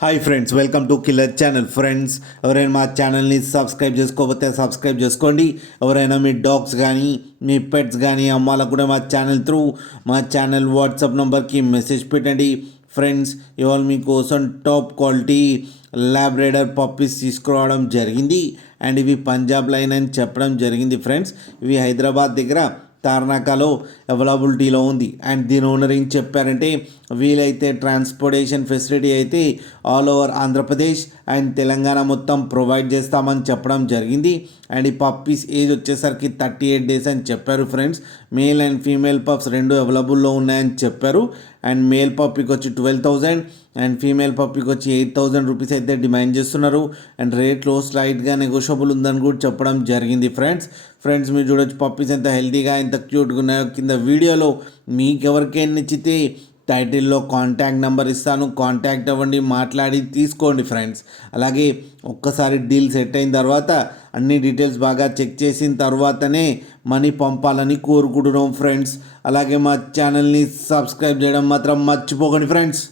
Hi friends, welcome to killer channel. Friends, ఎవరైనా మా ఛానల్ని సబ్స్క్రైబ్ చేసుకోకపోతే సబ్స్క్రైబ్ చేసుకోండి. ఎవరైనా మీ డాగ్స్ కానీ మీ పెట్స్ కానీ అమ్మాలకు కూడా మా ఛానల్ వాట్సాప్ నెంబర్కి మెసేజ్ పెట్టండి. ఫ్రెండ్స్, ఇవాళ మీకోసం టాప్ క్వాలిటీ ల్యాబ్రేడర్ పప్పీస్ తీసుకురావడం జరిగింది. అండ్ ఇవి పంజాబ్ లైన్ అని చెప్పడం జరిగింది. ఫ్రెండ్స్, ఇవి హైదరాబాద్ దగ్గర తార్నాకాలో అవైలబిలిటీలో ఉంది. అండ్ దీని ఓనర్ ఏం చెప్పారంటే, వీలైతే ట్రాన్స్పోర్టేషన్ ఫెసిలిటీ అయితే all over Andhra Pradesh and Telangana మొత్తం ప్రొవైడ్ చేస్తామని చెప్పడం జరిగింది. అండ్ ఈ పప్పీస్ ఏజ్ వచ్చేసరికి 38 డేస్ అని చెప్పారు. Friends, male and female pups రెండు అవైలబుల్లో ఉన్నాయని చెప్పారు. అండ్ మేల్ పప్పీకి వచ్చి 12,000 అండ్ ఫీమేల్ పప్పీకి వచ్చి 8,000 రూపీస్ అయితే డిమాండ్ చేస్తున్నారు. అండ్ రేట్లో స్లైట్గా నెగోషియబుల్ ఉందని కూడా చెప్పడం జరిగింది. ఫ్రెండ్స్ మీరు చూడొచ్చు పప్పీస్ ఎంత హెల్తీగా ఎంత క్యూట్గా ఉన్నాయో. కింద వీడియోలో మీకు ఎవరికైనా నచ్చితే టైటిల్లో కాంటాక్ట్ నెంబర్ ఇస్తాను, కాంటాక్ట్ అవ్వండి, మాట్లాడి తీసుకోండి. ఫ్రెండ్స్, అలాగే ఒక్కసారి డీల్ సెట్ అయిన తర్వాత అన్ని డీటెయిల్స్ బాగా చెక్ చేసిన తర్వాతనే మనీ పంపాలని కోరుకుంటున్నాం. ఫ్రెండ్స్, అలాగే మా ఛానల్ని సబ్స్క్రైబ్ చేయడం మాత్రం మర్చిపోకండి. ఫ్రెండ్స్.